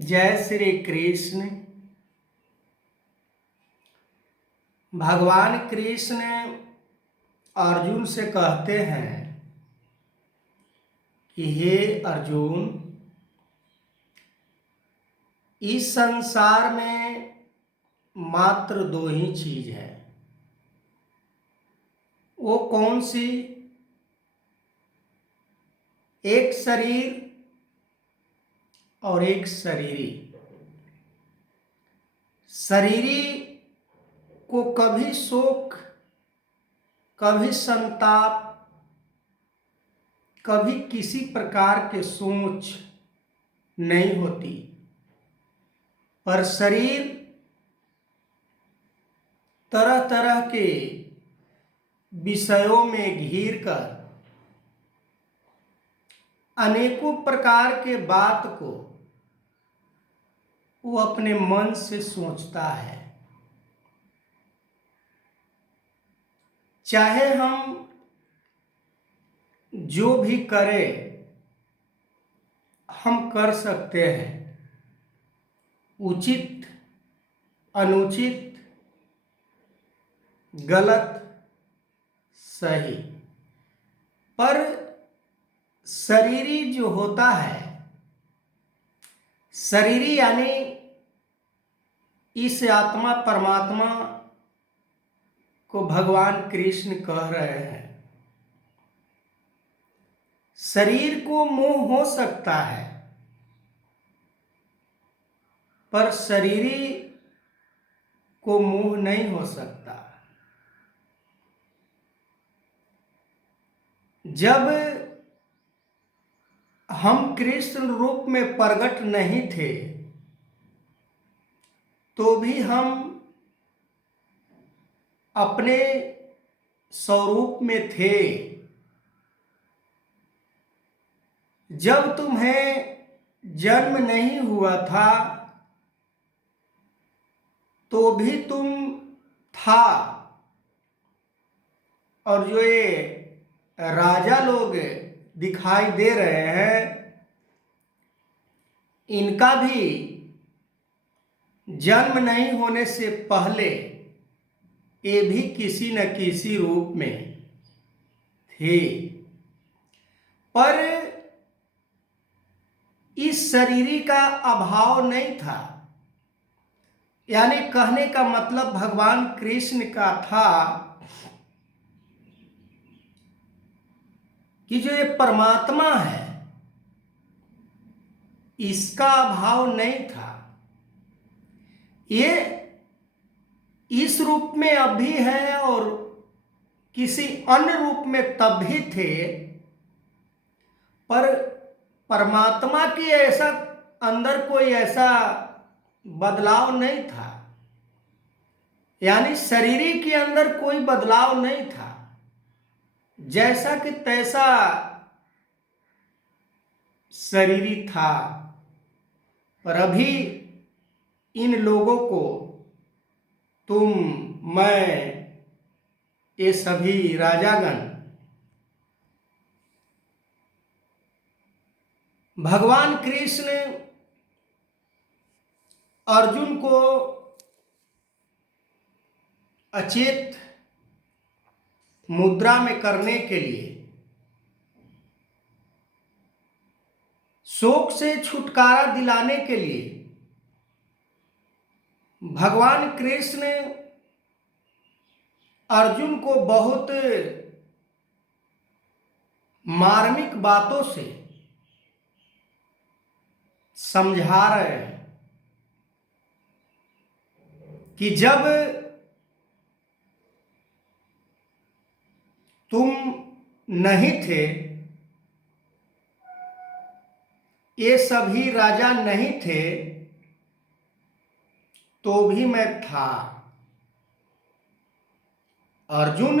जय श्री कृष्ण। भगवान कृष्ण अर्जुन से कहते हैं कि हे अर्जुन, इस संसार में मात्र दो ही चीज है। वो कौन सी? एक शरीर और एक शरीरी। शरीरी को कभी शोक, कभी संताप, कभी किसी प्रकार के सोच नहीं होती, पर शरीर तरह तरह के विषयों में घिर कर अनेकों प्रकार के बात को वो अपने मन से सोचता है। चाहे हम जो भी करें हम कर सकते हैं, उचित, अनुचित, गलत, सही, पर शरीरी जो होता है, शरीरी यानी इस आत्मा परमात्मा को भगवान कृष्ण कह रहे हैं। शरीर को मोह हो सकता है, पर शरीरी को मोह नहीं हो सकता। जब हम कृष्ण रूप में प्रकट नहीं थे तो भी हम अपने स्वरूप में थे। जब तुम्हें जन्म नहीं हुआ था तो भी तुम था, और जो ये राजा लोग दिखाई दे रहे हैं इनका भी जन्म नहीं होने से पहले ये भी किसी न किसी रूप में थे, पर इस शरीरी का अभाव नहीं था। यानी कहने का मतलब भगवान कृष्ण का था कि जो ये परमात्मा है इसका अभाव नहीं था। ये इस रूप में अब भी है और किसी अन्य रूप में तब भी थे, पर परमात्मा की ऐसा अंदर कोई ऐसा बदलाव नहीं था। यानी शरीरी के अंदर कोई बदलाव नहीं था, जैसा कि तैसा शरीरी था। पर अभी इन लोगों को, तुम, मैं, ये सभी राजागण भगवान कृष्ण अर्जुन को अचेत मुद्रा में करने के लिए, शोक से छुटकारा दिलाने के लिए भगवान कृष्ण अर्जुन को बहुत मार्मिक बातों से समझा रहे हैं कि जब तुम नहीं थे, ये सभी राजा नहीं थे, तो भी मैं था। अर्जुन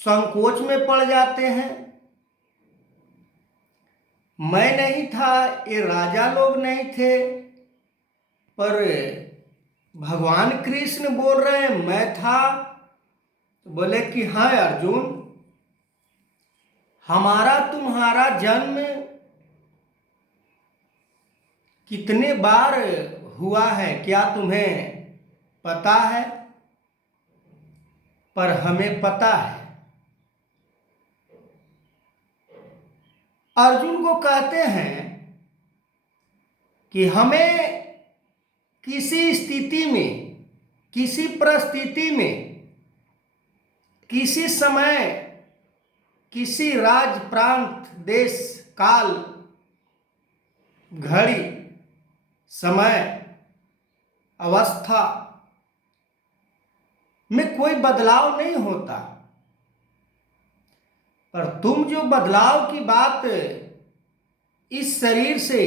संकोच में पड़ जाते हैं, मैं नहीं था, ये राजा लोग नहीं थे, पर भगवान कृष्ण बोल रहे हैं मैं था। तो बोले कि हाँ अर्जुन, हमारा तुम्हारा जन्म कितने बार हुआ है क्या तुम्हें पता है? पर हमें पता है। अर्जुन को कहते हैं कि हमें किसी स्थिति में, किसी परिस्थिति में, किसी समय, किसी राज्य, प्रांत, देश, काल, घड़ी, समय, अवस्था में कोई बदलाव नहीं होता। पर तुम जो बदलाव की बात इस शरीर से,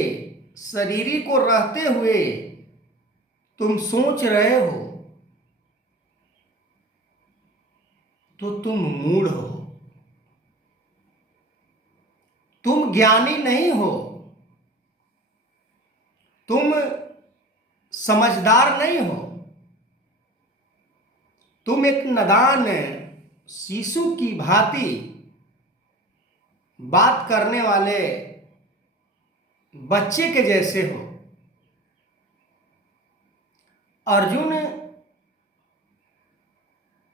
शरीरी को रहते हुए तुम सोच रहे हो, तो तुम मूढ़ हो, तुम ज्ञानी नहीं हो, तुम समझदार नहीं हो, तुम एक नादान शिशु की भांति बात करने वाले बच्चे के जैसे हो। अर्जुन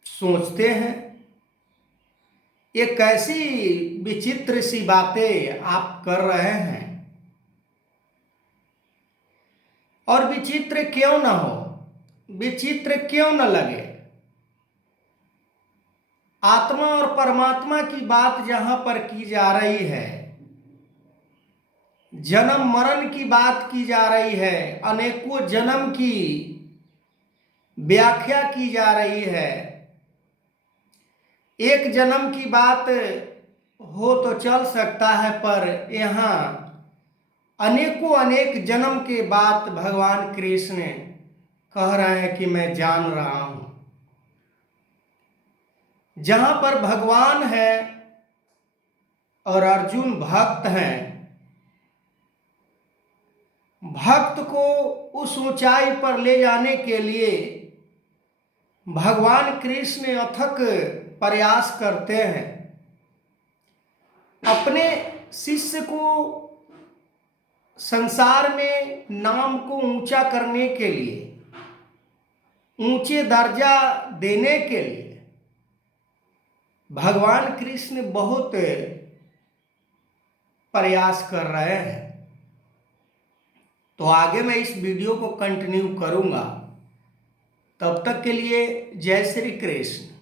सोचते हैं ये कैसी विचित्र सी बातें आप कर रहे हैं, और विचित्र क्यों न हो, विचित्र क्यों न लगे। आत्मा और परमात्मा की बात जहां पर की जा रही है, जन्म मरण की बात की जा रही है, अनेकों जन्म की व्याख्या की जा रही है। एक जन्म की बात हो तो चल सकता है, पर यहाँ अनेकों अनेक जन्म के बाद भगवान कृष्ण कह रहे हैं कि मैं जान रहा हूं। जहां पर भगवान है और अर्जुन भक्त हैं, भक्त को उस ऊंचाई पर ले जाने के लिए भगवान कृष्ण अथक प्रयास करते हैं। अपने शिष्य को संसार में नाम को ऊंचा करने के लिए, ऊंचे दर्जा देने के लिए भगवान कृष्ण बहुत प्रयास कर रहे हैं। तो आगे मैं इस वीडियो को कंटिन्यू करूंगा। तब तक के लिए जय श्री कृष्ण।